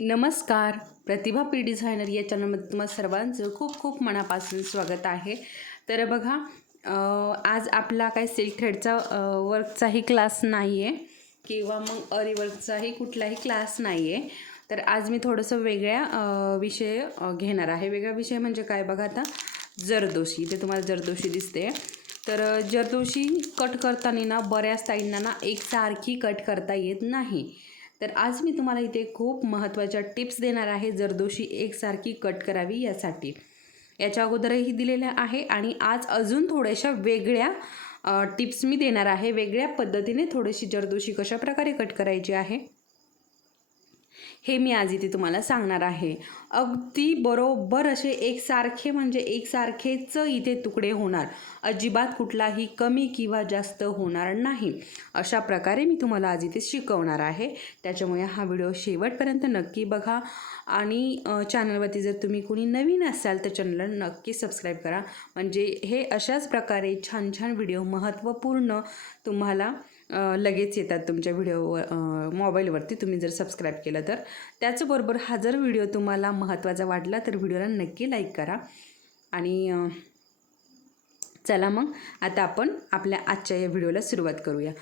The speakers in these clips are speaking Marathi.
नमस्कार. प्रतिभा पी डिझायनर या चॅनलमध्ये तुम्हा सर्वांचं खूप खूप मनापासून स्वागत आहे. तर बघा, आज आपला काही सिल्क थ्रेडचा वर्कचाही क्लास नाही आहे किंवा मग वर्कचाही कुठलाही क्लास नाही आहे. तर आज मी थोडंसं वेगळ्या विषय घेणार आहे. वेगळा विषय म्हणजे काय बघा, आता जरदोशी. ते तुम्हाला जरदोशी दिसते. तर जरदोशी कट करताना ना बऱ्याच ताईंना ना एकसारखी कट करता येत नाही. तर आज मी तुम्हाला इथे खूप महत्त्वाच्या टिप्स देणार आहे जरदोशी एकसारखी कट करावी यासाठी. याच्या अगोदरही दिलेल्या आहे आणि आज अजून थोड्याशा वेगळ्या टिप्स मी देणार आहे. वेगळ्या पद्धतीने थोडीशी जरदोशी कशाप्रकारे कट करायची आहे हे मी आज इथे तुम्हाला सांगणार आहे. अगदी बरोबर असे एकसारखे म्हणजे एकसारखेच इथे तुकडे होणार. अजिबात कुठलाही कमी किंवा जास्त होणार नाही. अशा प्रकारे मी तुम्हाला आज इथे शिकवणार आहे. त्याच्यामुळे हा व्हिडिओ शेवटपर्यंत नक्की बघा आणि चॅनलवरती जर तुम्ही कोणी नवीन असाल तर चॅनलला नक्की सबस्क्राईब करा. म्हणजे हे अशाच प्रकारे छान छान व्हिडिओ महत्त्वपूर्ण तुम्हाला लगेच येतात तुमच्या मोबाईलवरती, तुम्ही जर सबस्क्राईब केलं तर. त्याचबरोबर हा जर व्हिडिओ तुम्हाला महत्त्वाचा वाटला तर व्हिडिओला नक्की लाईक करा. आणि चला मग आता आपण आपल्या आजच्या या व्हिडिओला सुरुवात करूया.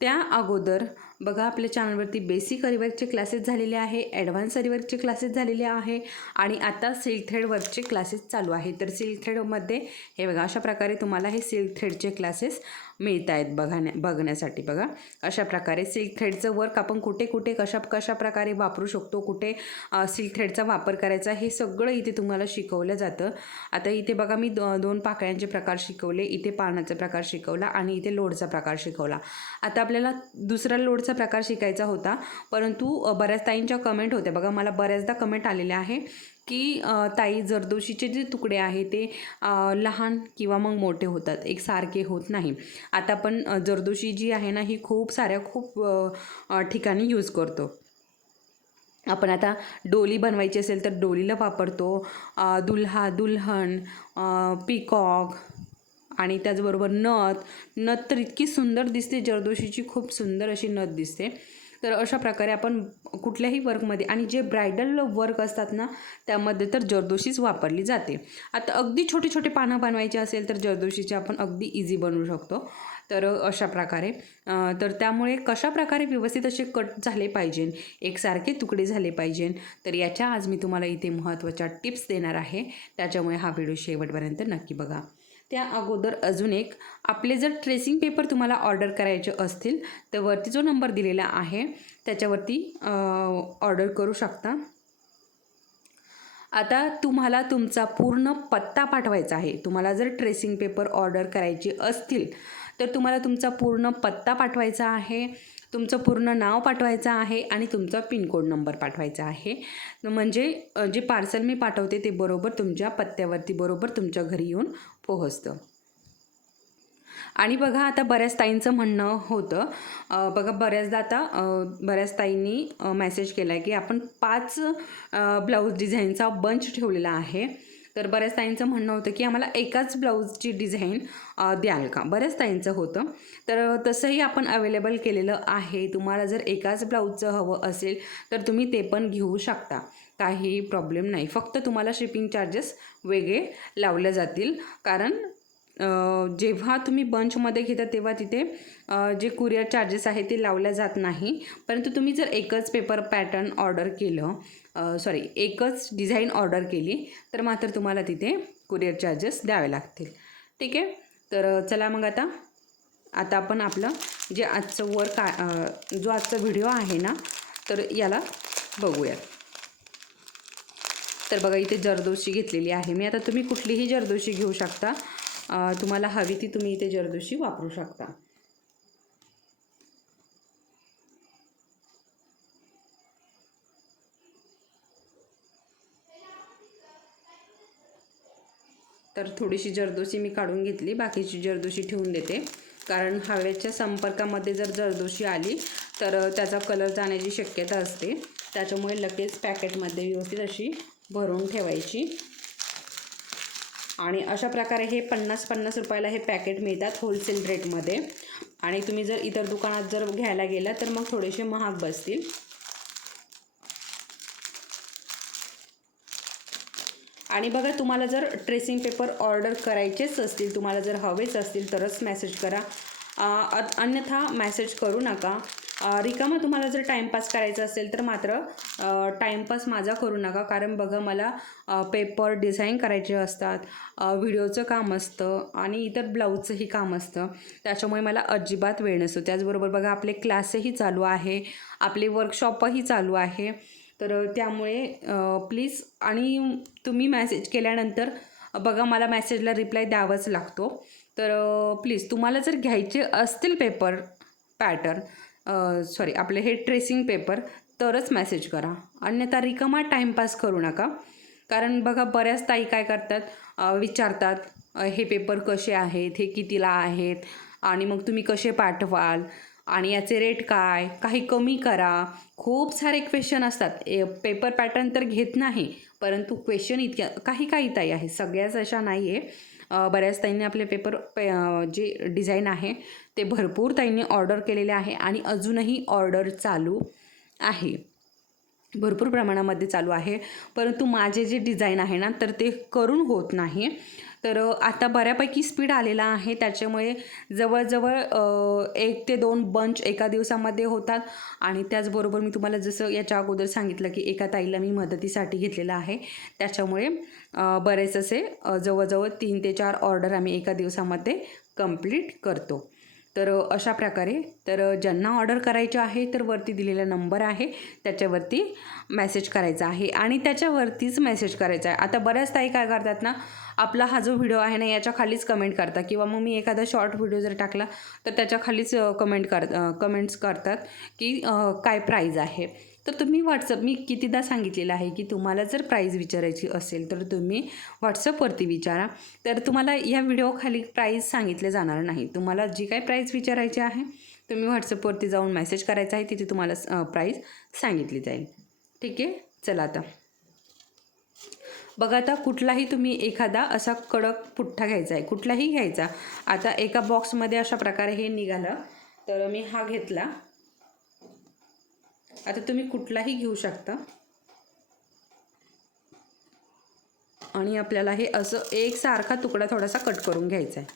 त्या अगोदर बघा, आपल्या चॅनलवरती बेसिक अरीवर्कचे क्लासेस झालेले आहे, ॲडव्हान्स अरीवर्कचे क्लासेस झालेले आहे आणि आता सिल्क थ्रेड वर्कचे क्लासेस चालू आहे. तर सिल्क थ्रेडमध्ये हे बघा, अशा प्रकारे तुम्हाला हे सिल्क थ्रेडचे क्लासेस मिळत आहेत बघण्यासाठी. बघा, अशा प्रकारे सिल्क थ्रेडचं वर्क आपण कुठे कुठे कशा प्रकारे वापरू शकतो, कुठे सिल्क थ्रेडचा वापर करायचा, हे सगळं इथे तुम्हाला शिकवलं जातं. आता इथे बघा, मी दोन पाकळ्यांचे प्रकार शिकवले, इथे पानाचा प्रकार शिकवला आणि इथे लोडचा प्रकार शिकवला. आता आपल्याला दुसरा लोडचा प्रकार शिकायचा होता, परंतु बऱ्याच ताईंच्या कमेंट होत्या. बघा, मला बऱ्याचदा कमेंट आलेल्या आहे की ताई, जरदोशीचे जे तुकडे आहे ते लहान किंवा मग मोठे होतात, एकसारखे होत नाही. आता आपण जरदोशी जी आहे ना, ही खूप ठिकाणी यूज करतो. आपण आता डोली बनवायची असेल तर डोलीला वापरतो, दुल्हा दुल्हन, पिकॉक आणि त्याचबरोबर नथ तर इतकी सुंदर दिसते जरदोशीची, खूप सुंदर अशी नथ दिसते. तर अशा प्रकारे आपण कुठल्याही वर्कमध्ये, आणि जे ब्रायडल वर्क असतात ना त्यामध्ये तर जरदोशीच वापरली जाते. आता अगदी छोटे छोटे पानं बनवायचे असेल तर जरदोशीचे आपण अगदी इझी बनवू शकतो. तर अशा प्रकारे तर त्यामुळे कशाप्रकारे व्यवस्थित असे कट झाले पाहिजे, एकसारखे तुकडे झाले पाहिजे, तर याच्या आज मी तुम्हाला इथे महत्त्वाच्या टिप्स देणार आहे. त्याच्यामुळे हा व्हिडिओ शेवटपर्यंत नक्की बघा. त्या अगोदर अजून एक, आपले जर ट्रेसिंग पेपर तुम्हाला ऑर्डर करायचे असतील तर वरती जो नंबर दिलेला आहे त्याच्यावरती ऑर्डर करू शकता. आता तुम्हाला तुमचा पूर्ण पत्ता पाठवायचा आहे. तुम्हाला जर ट्रेसिंग पेपर ऑर्डर करायचे असतील तर तुम्हाला तुमचा पूर्ण पत्ता पाठवायचा आहे, तुमचं पूर्ण नाव पाठवायचं आहे आणि तुमचा पिनकोड नंबर पाठवायचा आहे. म्हणजे जे पार्सल मी पाठवते ते बरोबर तुमच्या पत्त्यावरती बरोबर तुमच्या घरी येऊन पोहोचतं. आणि बघा, आता बऱ्याच ताईंचं म्हणणं होतं, बघा बऱ्याचदा आता बऱ्याच ताईंनी मेसेज केला आहे की आपण 5 ब्लाऊज डिझाईनचा बंच ठेवलेला आहे. तर बऱ्याच ताईंचं म्हणणं होतं की आम्हाला एकाच ब्लाऊजची डिझाईन द्याल का, बऱ्याच ताईंचं होतं. तर तसंही आपण अवेलेबल केलेलं आहे. तुम्हाला जर एकाच ब्लाऊजचं हवं असेल तर तुम्ही ते पण घेऊ शकता, काही प्रॉब्लेम नाही. फक्त तुम्हाला शिपिंग चार्जेस वेगळे लावले जातील, कारण जेव्हा तुम्ही बंचमध्ये घेता तेव्हा तिथे जे कुरिअर चार्जेस आहे ते लावल्या जात नाही. परंतु तुम्ही जर एकच पेपर पॅटर्न ऑर्डर केलं, एकच डिझाईन ऑर्डर केली तर मात्र तुम्हाला तिथे कुरिअर चार्जेस द्यावे लागतील. ठीक आहे. तर चला मग आता आपण आपलं जे आजचं वर्क जो आजचा व्हिडिओ आहे ना तर याला बघूया. तर बघा, इथे जरदोशी घेतलेली आहे मी. आता तुम्ही कुठलीही जरदोशी घेऊ शकता, तुम्हाला हवी ती तुम्ही इथे जरदोशी वापरू शकता. तर थोडीशी जरदोशी मी काढून घेतली, बाकीची जरदोशी ठेवून देते, कारण हवेच्या संपर्कामध्ये जर जरदोशी आली तर त्याचा कलर जाण्याची शक्यता असते. त्याच्यामुळे लगेच पॅकेटमध्ये व्यवस्थित अशी भरून ठेवायची. आणि अशा प्रकारे हे 50-50 रुपयाला हे पॅकेट मिळतात होलसेल रेटमध्ये. आणि तुम्ही जर इतर दुकानात जर घ्यायला गेला तर मग थोडेसे महाग बसतील. आणि बघा, तुम्हाला जर ट्रेसिंग पेपर ऑर्डर करायचेच असतील, तुम्हाला जर हवेच असतील तरच मेसेज करा, अन्यथा मेसेज करू नका. रिकामा तुम्हाला जर टाईमपास करायचा असेल तर मात्र टाईमपास माझा करू नका. कारण बघा, मला पेपर डिझाईन करायचे असतात, व्हिडिओचं काम असतं आणि इतर ब्लाऊजचंही काम असतं. त्याच्यामुळे मला अजिबात वेळ नसतो. त्याचबरोबर बघा, आपले क्लासही चालू आहे, आपले वर्कशॉपही चालू आहे. तर त्यामुळे प्लीज, आणि तुम्ही मेसेज केल्यानंतर बघा मला मेसेजला रिप्लाय द्यावाच लागतो. तर प्लीज, तुम्हाला जर घ्यायचे असतील पेपर पॅटर्न, सॉरी आपले हे ट्रेसिंग पेपर, तरच मेसेज करा, अन्यथा रिकामा टाईमपास करू नका. कारण बघा, बऱ्याच ताई काय करतात, विचारतात हे पेपर कसे आहेत, हे कितीला आहेत, आणि मग तुम्ही कसे पाठवाल, आणि याचे रेट काय, काही कमी करा. खूप सारे क्वेश्चन असतात. पेपर पॅटर्न तर घेत नाही, परंतु क्वेश्चन इतक्या काही ताई आहे, सगळ्याच अशा नाही आहे. बऱ्याच ताईंनी आपले पेपर जे डिझाईन आहे ते भरपूर ताईंनी ऑर्डर केलेले आहे आणि अजूनही ऑर्डर चालू आहे, भरपूर प्रमाणामध्ये चालू आहे. परंतु माझे जे डिझाईन आहे ना, तर ते करून होत नाही. तर आता बऱ्यापैकी स्पीड आलेला आहे. त्याच्यामुळे जवळजवळ 1 ते 2 बंच एका दिवसामध्ये होतात. आणि त्याचबरोबर मी तुम्हाला जसं याच्या अगोदर सांगितलं की एका ताईला मी मदतीसाठी घेतलेलं आहे. त्याच्यामुळे बरेच असे जवळजवळ 3 ते 4 ऑर्डर आम्ही एका दिवसामध्ये कंप्लीट करतो. तर अशा प्रकारे, तर ज्यांना ऑर्डर करायचे आहे तर वरती दिलेला नंबर आहे, त्याच्यावरती मेसेज करायचा आहे आणि त्याच्यावरतीच मेसेज करायचा आहे. आता बऱ्याच ताई काय करतात ना, आपला हा जो व्हिडिओ आहे ना, याच्या खालीच कमेंट करतात, किंवा मग मी एखादा शॉर्ट व्हिडिओ जर टाकला तर त्याच्या खालीच कमेंट्स करतात की काय प्राईज आहे. तर तुम्ही मी कितीदा सांगितलेलं आहे की तुम्हाला जर प्राईज विचारायची असेल तर तुम्ही व्हॉट्सअपवरती विचारा. तर तुम्हाला या व्हिडिओखाली प्राईज सांगितले जाणार नाही. तुम्हाला जी काही प्राईज विचारायची आहे तुम्ही व्हॉट्सअपवरती जाऊन मेसेज करायचा आहे, तिथे तुम्हाला प्राईज सांगितली जाईल. ठीक आहे. चला आता बघा, आता कुठलाही तुम्ही एखादा असा कडक पुठ्ठा घ्यायचा आहे, कुठलाही घ्यायचा. आता एका बॉक्समध्ये अशा प्रकारे हे निघालं, तर मी हा घेतला. आता तुम्ही कुठलाही घेऊ शकता आणि आपल्याला हे असं एकसारखा तुकडा थोडासा कट करून घ्यायचा आहे.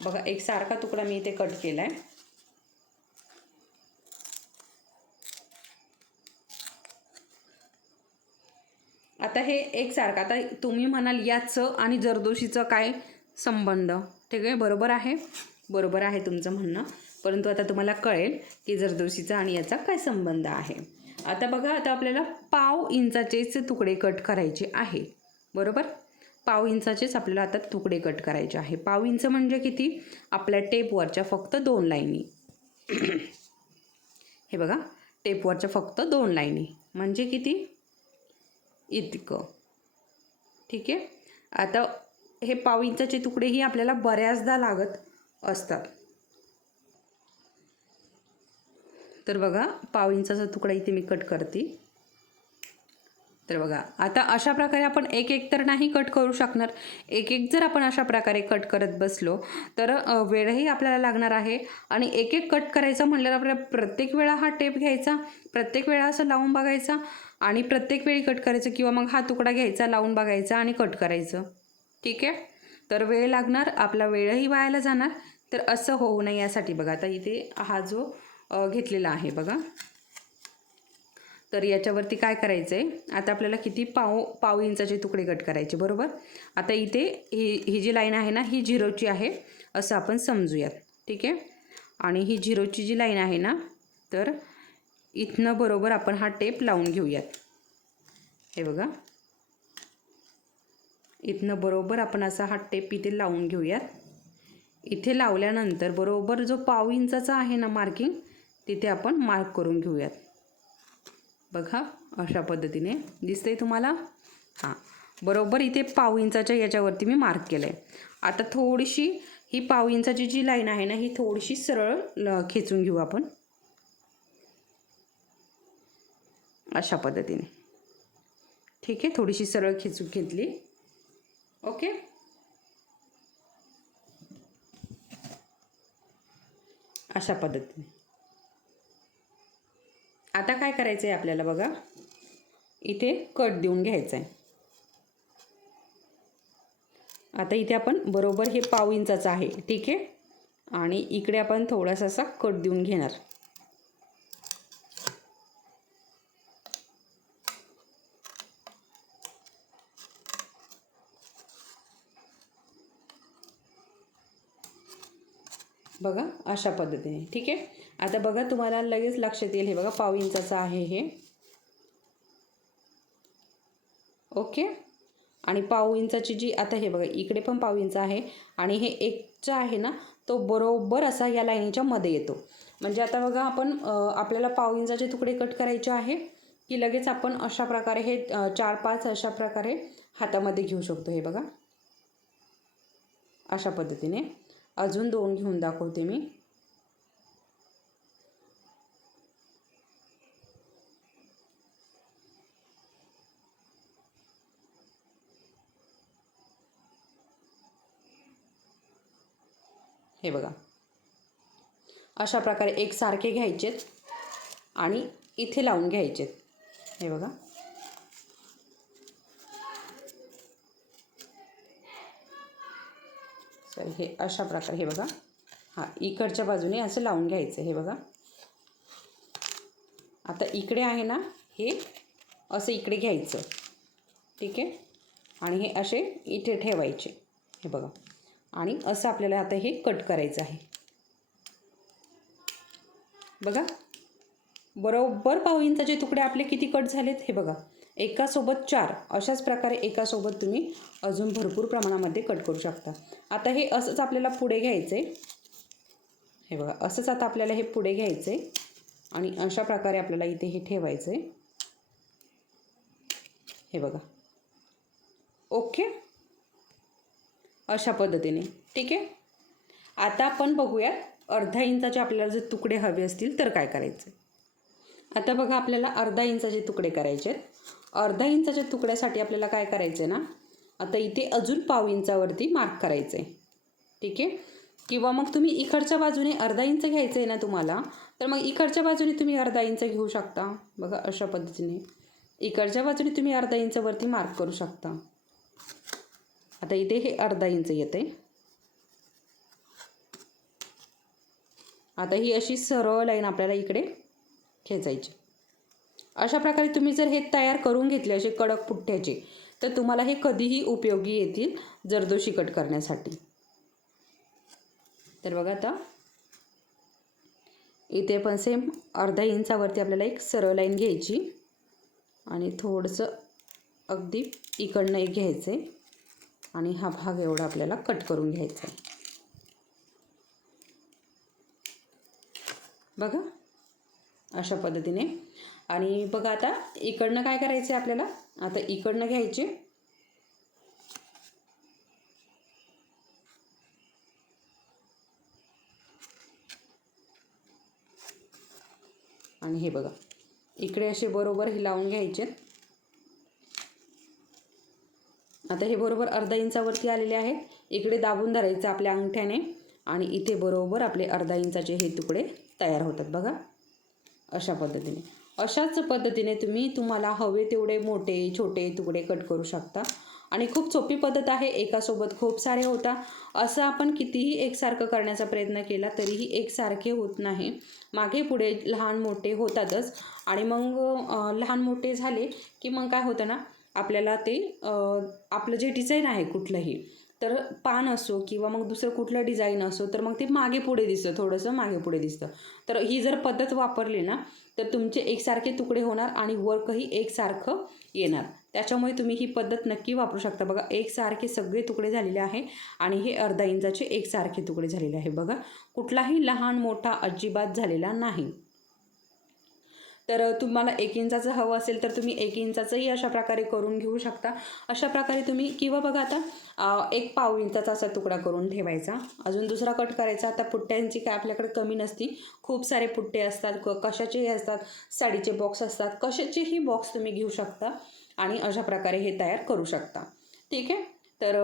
बघा, एकसारखा तुकडा मी इथे कट केला आहे. आता हे एकसारखं, आता तुम्ही म्हणाल याचं आणि जरदोशीचं काय संबंध? ठीक आहे, बरोबर आहे, बरोबर आहे तुमचं म्हणणं. परंतु आता तुम्हाला कळेल की जरदोशीचा आणि याचा काय संबंध आहे. आता बघा, आता आपल्याला पाव इंचाचेच तुकडे कट करायचे आहे, बरोबर. पाव इंचाचेच आपल्याला आता तुकडे कट करायचे आहे. पाव इंच म्हणजे किती? आपल्या टेपवरच्या फक्त 2 लाईनी. हे बघा, टेपवरच्या फक्त 2 लाईनी म्हणजे किती? इतकं. ठीक आहे. आता हे पाव इंचाचे तुकडेही आपल्याला बऱ्याचदा लागत असतात. तर बघा, पाव इंचाचा तुकडा इथे मी कट करते. तर बघा, आता अशा प्रकारे आपण एक तर नाही कट करू शकणार. एक जर आपण अशा प्रकारे कट करत बसलो तर वेळही आपल्याला लागणार आहे. आणि एक कट करायचं म्हटल्यावर आपल्याला प्रत्येक वेळा हा टेप घ्यायचा, प्रत्येक वेळा असं लावून बघायचा आणि प्रत्येक वेळी कट करायचं, किंवा मग हा तुकडा घ्यायचा, लावून बघायचा आणि कट करायचं. ठीक आहे. तर वेळ लागणार, आपला वेळही वायाला जाणार. तर असं होऊ नये यासाठी बघा, आता इथे हा जो घेतलेला आहे बघा, तर याच्यावरती काय करायचं आहे, आता आपल्याला किती पाव इंचाचे तुकडे कट करायचे, बरोबर. आता इथे ही जी लाईन आहे ना, ही झिरोची आहे असं आपण समजूयात. ठीक आहे. आणि ही झिरोची जी लाईन आहे ना, तर इथनं बरोबर आपण हा टेप लावून घेऊयात. हे बघा, इथनं बरोबर आपण असा हा टेप इथे लावून घेऊयात. इथे लावल्यानंतर बरोबर जो पाव इंचाचा आहे ना मार्किंग, तिथे आपण मार्क करून घेऊयात. बघा, अशा पद्धतीने दिसतंय तुम्हाला. हां, बरोबर इथे पाव इंचाच्या याच्यावरती मी मार्क केलं आहे. आता थोडीशी ही पाव इंचाची जी लाईन आहे ना, ही थोडीशी सरळ खेचून घेऊ आपण अशा पद्धतीने. ठीक आहे, थोडीशी सरळ खेचून घेतली. ओके. अशा पद्धतीने आता काय करायचं आहे आपल्याला, बघा इथे कट देऊन घ्यायचा आहे. आता इथे आपण बरोबर हे पाव इंचाचं आहे, ठीक आहे. आणि इकडे आपण थोडासा असा कट देऊन घेणार. बघा अशा पद्धतीने, ठीक आहे. आता बघा तुम्हाला लगेच लक्षात येईल, हे बघा पाव इंचाचं आहे हे, ओके. आणि पाव इंचाची जी आता हे बघा इकडे पण पाव इंच आहे आणि हे एकचा आहे ना तो बरोबर असा या लाईनीच्या मध्ये येतो. म्हणजे आता बघा आपण आपल्याला पाव इंचाचे तुकडे कट करायचे आहे की लगेच आपण अशा प्रकारे हे 4-5 अशा प्रकारे हातामध्ये घेऊ शकतो. हे बघा अशा पद्धतीने. अजून 2 घेऊन दाखवते मी. हे बघा अशा प्रकारे एकसारखे घ्यायचेत आणि इथे लावून घ्यायचेत. हे बघा सर हे अशा प्रकारे, हे बघा हां इकडच्या बाजूने असं लावून घ्यायचं. हे बघा आता इकडे आहे ना हे असं इकडे घ्यायचं, ठीक आहे. आणि हे असे इथे ठेवायचे. हे बघा आणि असं आपल्याला आता हे कट करायचं आहे. बघा बरोबर पाव इंचाचे तुकडे आपले किती कट झालेत. हे बघा एकासोबत 4 अशाच प्रकारे एकासोबत तुम्ही अजून भरपूर प्रमाणामध्ये कट करू शकता. आता हे असंच आपल्याला पुढे घ्यायचं आहे. हे बघा असंच आता आपल्याला हे पुढे घ्यायचं आहे आणि अशा प्रकारे आपल्याला इथे हे ठेवायचं आहे. हे बघा ओके अशा पद्धतीने, ठीक आहे. आता आपण बघूयात अर्धा इंचाचे आपल्याला जर तुकडे हवे असतील तर काय करायचं. आता बघा आपल्याला अर्धा इंचाचे तुकडे करायचे आहेत. अर्धा इंचाच्या तुकड्यासाठी आपल्याला काय करायचं आहे ना, आता इथे अजून पाव इंचावरती मार्क करायचं आहे, ठीक आहे. किंवा मग तुम्ही इकडच्या बाजूने अर्धा इंच घ्यायचं आहे ना तुम्हाला, तर मग इकडच्या बाजूने तुम्ही अर्धा इंच घेऊ शकता. बघा अशा पद्धतीने इकडच्या बाजूने तुम्ही अर्धा इंचावरती मार्क करू शकता. आता इथे हे अर्धा इंच येते. आता ही अशी सरळ लाईन आपल्याला इकडे खेचायची. अशा प्रकारे तुम्ही जर हे तयार करून घेतले असे कडक पुठ्ठ्याचे, तर तुम्हाला हे कधीही उपयोगी येतील जरदोशी कट करण्यासाठी. तर बघा आता इथे पण सेम अर्धा इंचावरती आपल्याला एक सरळ लाईन घ्यायची आणि थोडंसं अगदी इकडनं एक घ्यायचं आहे आणि हा भाग एवढा आपल्याला कट करून घ्यायचा आहे. बघा अशा पद्धतीने. आणि बघा आता इकडनं काय करायचं आहे आपल्याला, आता इकडनं घ्यायचे आणि हे बघा इकडे असे बरोबर हे लावून घ्यायचे. आता हे बरोबर अर्धा इंचावरती आलेले आहेत. इकडे दाबून धरायचं आपल्या अंगठ्याने आणि इथे बरोबर आपले अर्धा इंचाचे हे तुकडे तयार होतात. बघा अशा पद्धतीने. अशाच पद्धतीने तुम्ही तुम्हाला हवे तेवढे मोठे छोटे तुकडे कट करू शकता आणि खूप सोपी पद्धत आहे. एकासोबत खूप सारे होता. असं आपण कितीही एकसारखं करण्याचा प्रयत्न केला तरीही एकसारखे होत नाही. मागे पुढे लहान मोठे होतातच आणि मग लहान मोठे झाले की मग काय होतं ना, आपल्याला ते आपलं जे डिझाईन आहे कुठलंही, तर पान असो किंवा मग दुसरं कुठलं डिझाईन असो, तर मग ते मागे पुढे दिसतं, थोडंसं मागे पुढे दिसतं. तर ही जर पद्धत वापरली ना तर तुमचे एकसारखे तुकडे होणार आणि वर्कही एकसारखं येणार. त्याच्यामुळे तुम्ही ही पद्धत नक्की वापरू शकता. बघा एकसारखे सगळे तुकडे झालेले आहे आणि हे अर्धा इंचाचे एकसारखे तुकडे झालेले आहे. बघा कुठलाही लहान मोठा अजिबात झालेला नाही. तर तुम्हाला 1 इंचाचं हवं असेल तर तुम्ही 1 इंचाचंही अशा प्रकारे करून घेऊ शकता. अशा प्रकारे तुम्ही, किंवा बघा आता 1 पाव इंचाचा असा तुकडा करून ठेवायचा, अजून दुसरा कट करायचा. आता पुट्ट्यांची काय आपल्याकडे कमी नसती, खूप सारे पुट्टे असतात, कशाचेही असतात, साडीचे बॉक्स असतात, कशाचेही बॉक्स तुम्ही घेऊ शकता आणि अशा प्रकारे हे तयार करू शकता, ठीक आहे. तर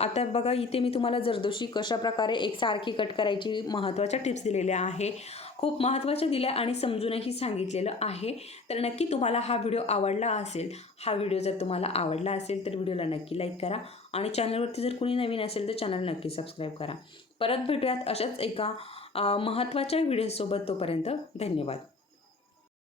आता बघा इथे मी तुम्हाला जरदोशी कशा प्रकारे एकसारखी कट करायची महत्त्वाच्या टिप्स दिलेल्या आहे खूप महत्त्वाच्या दिल्या आणि समजूनही सांगितलेलं आहे. तर नक्की तुम्हाला हा व्हिडिओ आवडला असेल. हा व्हिडिओ जर तुम्हाला आवडला असेल तर व्हिडिओला नक्की लाईक करा आणि चॅनलवरती जर कोणी नवीन असेल तर चॅनल नक्की सबस्क्राईब करा. परत भेटूयात अशाच एका महत्त्वाच्या व्हिडिओसोबत. तोपर्यंत धन्यवाद.